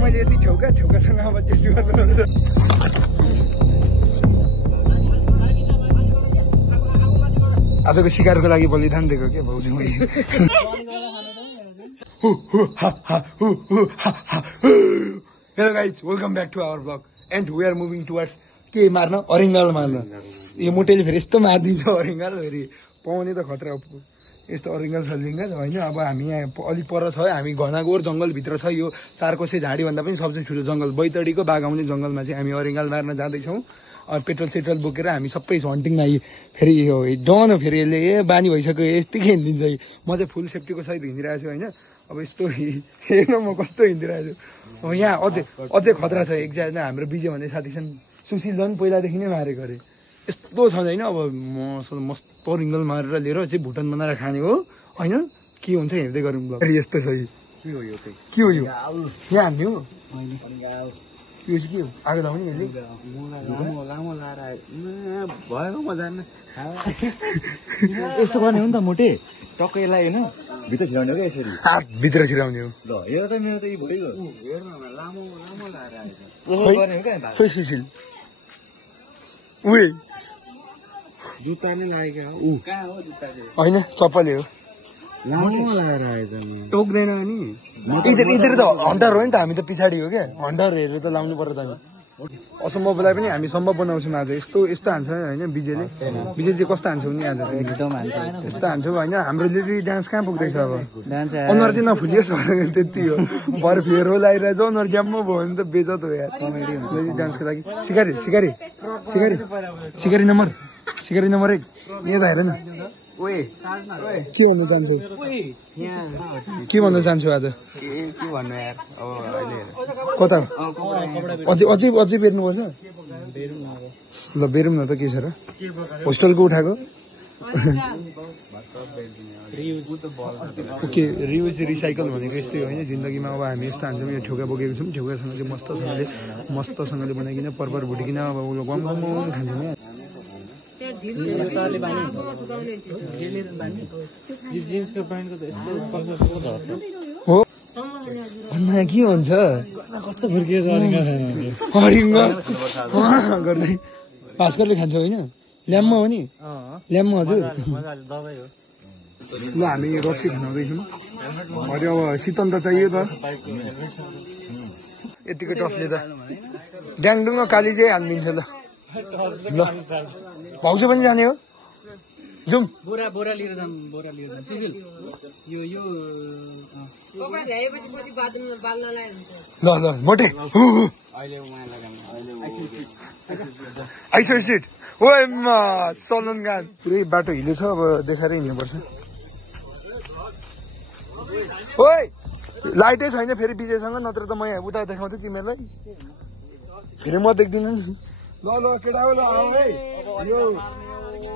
मैले यति ठेउकासँग अब टेस्ट गर्नु आजको शिकारको लागि बलिदान दिएको के भाउजू मैले hello guys welcome back to our blog and we are moving towards के मार्न अरिङ्गाल मार्न यो मोटेले फेरि यस्तो मारिदिन्छ अरिङ्गाल फेरि पाउने त खतरा यस्तो अरिङ्गाल सलिङ्गाल होइन अब हामी यहाँ अलिक पर छ हामी घनाघोर जङ्गलभित्र छ यो चारकोसे झाडीभन्दा पनि सबसे ठुलो जङ्गल बैतडीको बाघाउने जङ्गलमा चाहिँ हामी अरिङ्गाल मार्न जाँदैछौँ पेट्रोल सेट्रोल बोकेर हामी सबै हन्टिङमा फेरि यो डन हो फेरि यसले बानी भइसक्यो यतिकै हिँडिदिन्छ म चाहिँ फुल सेफ्टीको सहित हिँडिरहेको छु होइन अब यस्तो हेर्न म कस्तो हिँडिरहेको छु अब यहाँ अझै खतरा छ एकजना हाम्रो विजय भन्ने साथी छन् सुशील झन् पहिलादेखि नै मारेको अरे यस्तो छ होइन अब मस्त रिङ्गल मारेर लिएर चाहिँ भुटन बनाएर खाने हो होइन के हुन्छ हेर्दै गरौँ यस्तो छ के हो यो यहाँ हान्ने हो यो चाहिँ के हो आगो लाउने यस्तो गर्ने हो नि त मोटे टक्कै यसलाई होइन भित्र छिराउने हो क्या यसरी भित्र छिराउने हो ल यो त मेरो त भइगयो सुशील उयो जुत्ता नै लागेको होइन चप्पले हो टोक्दैन नि इधर त हन्टर हो नि त हामी त पछाडि हो क्या हन्टर हेरेर त लाउनु पर्यो त असम्भवलाई पनि हामी सम्भव बनाउँछौँ आज यस्तो हान्छ होइन विजयले चाहिँ कस्तो हान्छौँ नि आज यस्तो हान्छौँ होइन हाम्रो चाहिँ डान्स कहाँ पुग्दैछ अब अनुहार चाहिँ नफुलियोस् त्यति हो भर फेरो लगाइरहेछ अनुहार ग्याममा भयो भने त बेजत हो यार डान्सको लागि सिकारी नम्बर 1 यहाँ त हेर न के भन्न चाहन्छु आज कता अझै बेर्नुपर्छ ल बेरौँ न त के छ र होस्टेलको उठाएको ओके रियुज रिसाइकल भनेको यस्तै होइन जिन्दगीमा अब हामी यस्तो हान्छौँ यो ठेउका बोकेको छौँ ठेउकासँग चाहिँ मस्तसँगले बनाइकन परपर भुटिकन अब उसले गम खान्छौँ हो भन्दा के हुन्छ कस्तो गर्दै भास्करले खान्छ होइन ल्याम्मा हो नि ल्याम्मा हजुर ल हामी रक्सी खानाउँदैछौँ अरे अब शीतल त चाहियो त यतिको टफले त ड्याङडुङ काली चाहिँ हालिदिन्छ ल ल भाउजू पनि जाने हो जाउँ बोरा लिएर जाउँ सुशील ल मोटे आइसो सिट ओ सलमान खान पुरै बाटो हिलो छ अब देखाएरै हिँड्नुपर्छ ओइ लाइटै छैन फेरि विजयसँग नत्र त म यहाँ उता देखाउँथेँ तिमीहरूलाई फेरि म देख्दिनँ नि ल केटा हो ल आऊ है यो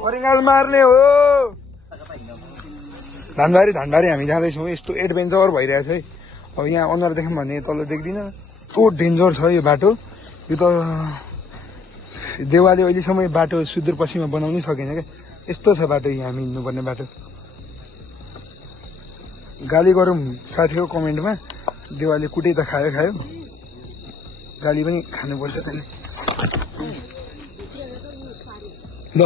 अरिङ्गाल मार्ने हो धानबारी हामी जाँदैछौँ यस्तो एडभेन्चर भइरहेछ है अब यहाँ अनुहार देख्यौँ भने तल देख्दिनँ यस्तो डेन्जर छ यो बाटो यो त देवाले अहिलेसम्म बाटो सुदूरपश्चिममा बनाउनै सकेन क्या यस्तो छ बाटो यहाँ हामी हिँड्नुपर्ने बाटो गाली गरौँ साथीको कमेन्टमा देवाले कुटै त खायो गाली पनि खानुपर्छ त्यसले ल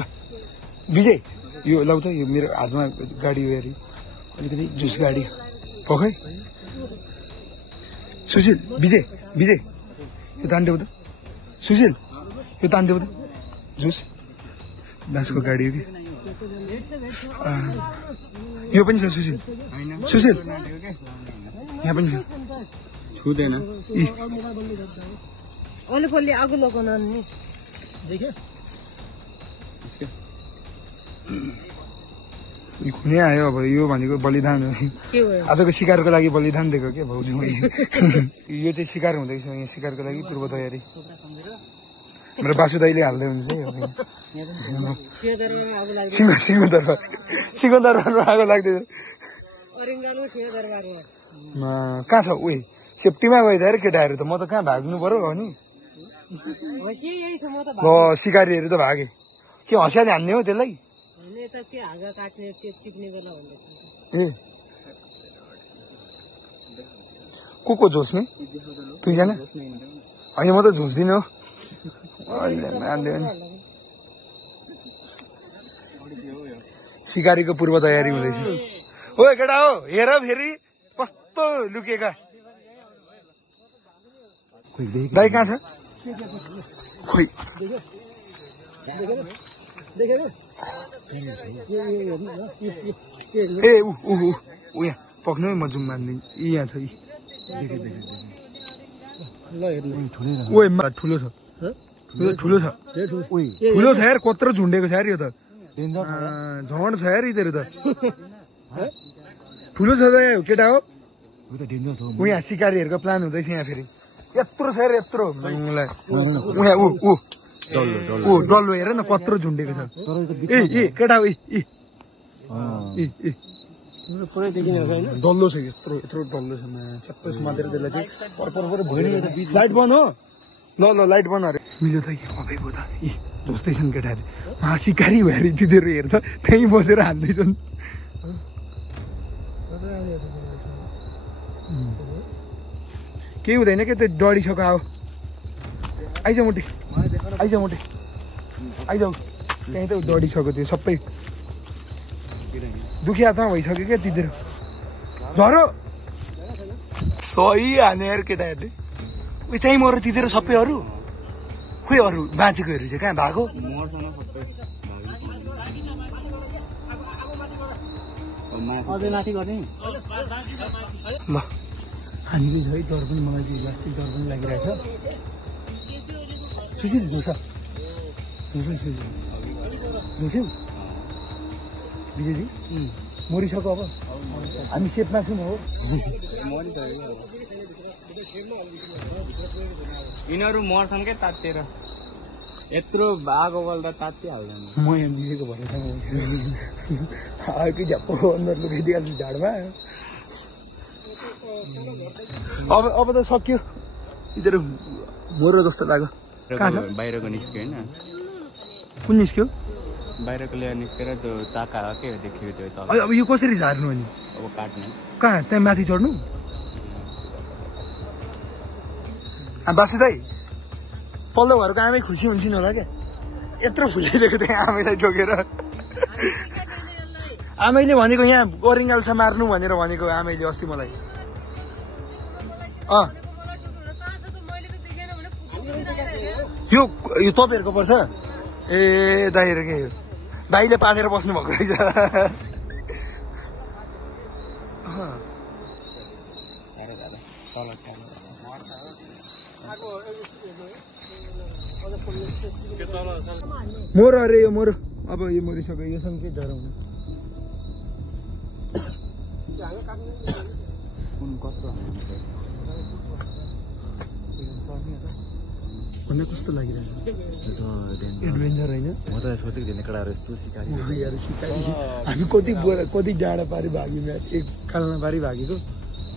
विजय यो लाउ त यो मेरो हातमा गाडी हो यार अलिकति जुस गाडी हो खै सुशील विजय यो तान्देऊ त सुशील यो तान्देऊ त जुस दासको गाडी हो कि यो पनि छ सुशील यहाँ पनि छ छुँदैन खुनै आयो अब यो भनेको बलिदान हो आजको शिकारको लागि बलिदान दिएको के भाउजू मैले यो चाहिँ शिकार हुँदैछ यहाँ शिकारको लागि पूर्व तयारी हाम्रो बासु दाइले हाल्दै हुन्छ है सिंहदरबारमा आगो लाग्दैछ कहाँ छ उयो सेफ्टीमा गइदियो अरे केटाहरू त म त कहाँ भाग्नु पर्यो हो नि शिकारीहरू त भागे के हँसियाले हान्ने हो त्यसलाई को झोस्ने दुईजना होइन म त झुस्दिनँ हो सिकारीको पूर्व तयारी हुँदैछ ओ केटा हो हेर फेरि कस्तो लुकेका दाइ कहाँ छ खोइ ए ऊ यहाँ पक्नु है म जुम मान्दिन यी यहाँ छ यी ठुलो छ ठुलो छ ठुलो छ यार कत्रो झुन्डेको छ यार यो त झन्ड छ यार यिनीहरू त ठुलो छ त केटा हो ऊ यहाँ सिकारीहरूको प्लान हुँदैछ यहाँ फेरि यत्रो छ यार यत्रो डल्लो हेर न कत्रो झुन्डेको छ ए केटा हो डल्लो छ यत्रो यत्रो डल्लो छ सबै समातेर त्यसलाई चाहिँ लाइट बन्द हो ल लाइट बन्द अरे मिल्यो त अबैको त यी जस्तै छन् केटाहरू सिकारी भएर तिनीहरू हेर्छ त्यहीँ बसेर हान्दैछन् केही हुँदैन क्या त्यो डढिसक्यो अब आइज मुटे आइजाऊ त्यहीँ त डढिसक्यो त्यो सबै दुखी हातमा भइसक्यो क्या तिनीहरू झरो सही हाने यार केटाहरूले उयो त्यहीँ मर तिनीहरू सबैहरू खोइ अरू बाँचेकोहरू चाहिँ कहाँ भएको ल हामीको छ है डर पनि मलाई चाहिँ लास्टिक डर पनि लागिरहेछ सुशील झुसा झुस्यौ विजयजी मरिसक्यो अब हामी सेपमा छौँ हो यिनीहरू मर्छन् क्या तात्तिएर यत्रो भागो बल्दा तात्तिहाल्दैन म यहाँ दिएको भरोसामा झ्याप्पो अन्डर लुकाइदिइहाल्छु झाडमा अब त सक्यो यिनीहरू मरो जस्तो लाग्यो बाहिरको निस्क्यो होइन कुन निस्क्यो बाहिरको ल्याएर निस्केर त्यो चाका के देखियो त्यो तल अब यो कसरी झार्नु अनि अब काट्नु कहाँ त्यहाँ माथि चढ्नु बासु दाइ पल्लो घरको आमै खुसी हुन्छन् होला क्या यत्रो फुलाइदिएको थिएँ आमैलाई जोगेर आमैले भनेको यहाँ ओरिङ्गाल छ मार्नु भनेर भनेको आमैले अस्ति मलाई यो तपाईँहरूको पर्छ ए दाइहरू के दाइले पालेर बस्नु भएको रहेछ मोर अरे यो मोर अब यो मरिसक्यो योसँग के डराउनु भन्दा कस्तो लागिरहेछ एडभेन्चर होइन म त सोचेको थिएन केटाहरू यस्तो सिकारी हामी कति डाँडा पारि भाग्यौँ यार एक कालमा पारि भागेको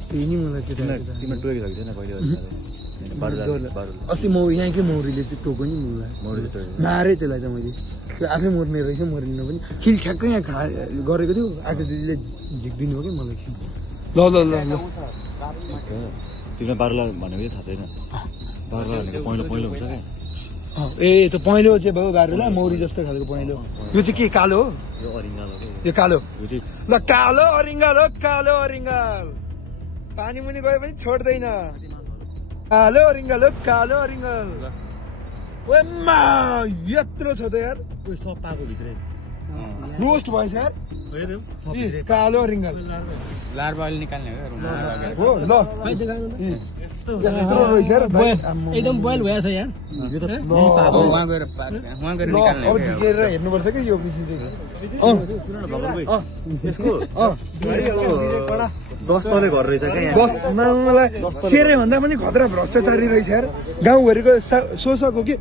त्यही नि मलाई त्यो तिमीले टोकेको थिएन कहिले अस्ति यहाँकै मौरीले चाहिँ टोको नि मलाई मारेँ त्यसलाई त मैले आफै मर्ने रहेछ मरिन पनि फेरि ठ्याक्कै यहाँ गरेको थियो आएको दिदीले झिक्दिनु हो कि मलाई ल ल ल ल तिमीलाई बारुला भनेको थाहा छैन बारुला भनेको पहिलो हुन्छ क्या ए त्यो पहेँलो चाहिँ भयो बारुला मौरी जस्तो खालको पहेँलो यो चाहिँ के कालो हो यो अरिङ्गाल हो यो कालो ल कालो अरिङ्गाल हो कालो अरिङ्गाल पानी मुनि गयो पनि छोड्दैन कालो अरिङ्गाल हो कालो अरिङ्गाल यत्रो छ त यार सप्पाको भित्रै रोस्ट भएछ यार कालो अरिङ्गाल लार्भा अहिले निकाल्ने हो ल एकदम बोइल भएछ यहाँ उहाँ गएर निकाल्ने अब झिकेर हेर्नुपर्छ कि यो पिसी दस्तले घर रहेछ क्या सेरे भन्दा पनि खतरा भ्रष्टाचारी रहेछ यार गाउँभरिको शोषक हो कि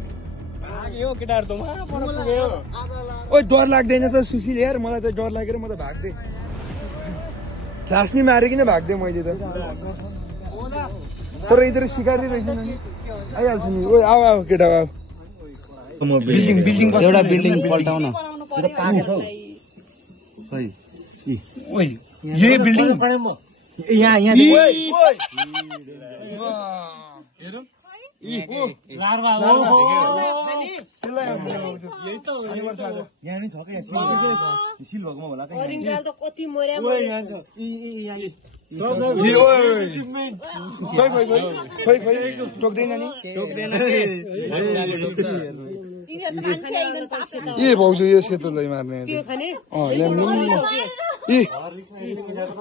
ओ डर लाग्दैन त सुशील यार मलाई त डर लागेर म त भाग्दै हाँस्नी मारिकन भाग्दै मैले त तर यिनीहरू सिकारी रहेछ आइहाल्छ नि ओ आऊ आऊ केटा आऊ बिल्डिङ एउटा बिल्डिङ पल्टाउन यही बिल्डिङ यहाँ यहाँ लार्वा हो यहाँ नि छ क्या सिल भएकोमा होला अरिङ्गाल त कति मर्या खोइ टोक्दैन नि ए भाउजू यो सेतोलाई मार्ने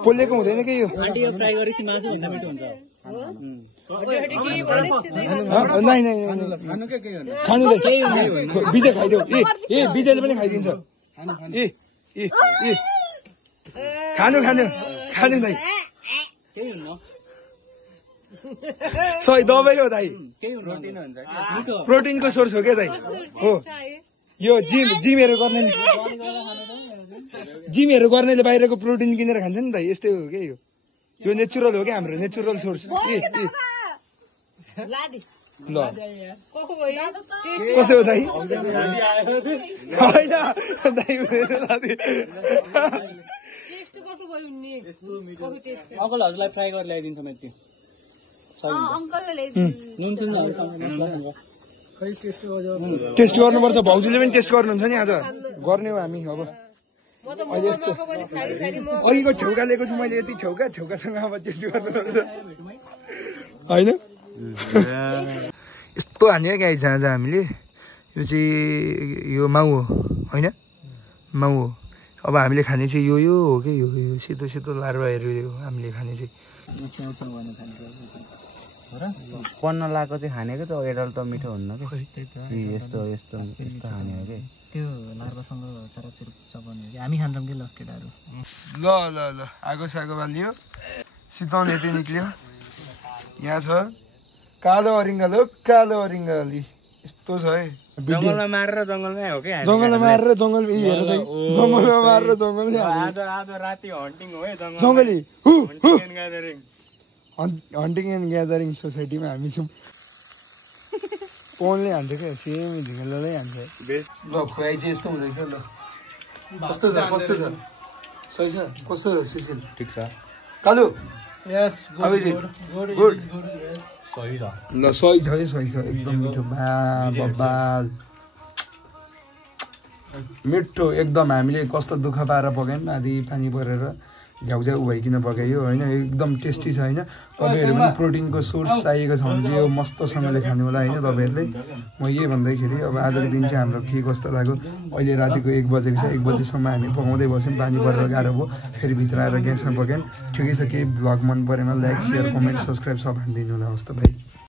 पोलेको हुँदैन कि यो फ्राई गरेपछि मासु भन्दा मिठो हुन्छ खानु बिजय खाइदेऊ ए बिजयले पनि खाइदिन्छ ए खानु दाइ सही दबाई हो दाइ प्रोटिनको सोर्स हो क्या दाइ हो यो जिमहरू गर्नेले बाहिरको प्रोटिन किनेर खान्छ नि दाइ यस्तै हो क्या यो नेचुरल हो क्या हाम्रो नेचुरल सोर्स ल कसो हो दाइ होइन दाइ अङ्कल हजुरलाई फ्राई गरेर ल्याइदिन्छ मैले टेस्ट गर्नुपर्छ भाउजूले पनि टेस्ट गर्नुहुन्छ नि आज गर्ने हो हामी अब अहिले यस्तो अघिको छेउका लिएको छु मैले यति छेउकासँग अब टेस्ट गर्नुपर्छ होइन यस्तो हान्यो क्या आज हामीले यो चाहिँ यो माउ हो होइन माउ हो अब हामीले खाने चाहिँ यो हो कि यो सेतो लार्वाहरू हामीले खाने चाहिँ पन्न लगाएको चाहिँ खानेको त एडल्ट त मिठो हुन्न कि यस्तो खाने हो कि त्यो लार्वासँग चराचुरुप चबाउने हो कि हामी खान्छौँ कि ल केटाहरू ल आगो सागो बालियो सिताउने यति निक्ल्यो यहाँ छ कालो अरिङ्गल हो कालो अरिङ्गल यस्तो छ है जङ्गलमा मारेर जङ्गलमै हो कि जङ्गलमा मारेर जङ्गल हेर दाइ जङ्गलमा मारेर जङ्गलमै आज राति हन्टिङ हो है जङ्गली हन्टिङ एन्ड ग्यादरिङ सोसाइटीमा हामी छौँ पवनले हान्छ क्या सेम झिङ्गललाई हान्छ ल खुवाइ चाहिँ यस्तो हुँदैछ ल कस्तो छ सही छ कस्तो छ सुशील ठिक छ कालु यस गुड सही छ ल सही छ एकदम मिठो बब्बाल मिठो एकदम हामीले कस्तो दुःख पाएर पकायौँ आधी पानी परेर झ्याउ भइकन पकायो होइन एकदम टेस्टी छ होइन तपाईँहरू पनि प्रोटिनको सोर्स चाहिएको छ भने चाहिँ यो मस्तसँगले खानु होला होइन तपाईँहरूले म यही भन्दाखेरि अब आजको दिन चाहिँ हाम्रो के कस्तो लाग्यो अहिले रातिको 1 बजेको छ 1 बजीसम्म हामी पकाउँदै बस्यौँ पानी परेर गाह्रो भयो फेरि भित्र आएर ग्यासमा पकायौँ ठिकै छ केही भ्लग मन परेमा लाइक सेयर कमेन्ट सब्सक्राइब सब हानिदिनु होला हस् त भाइ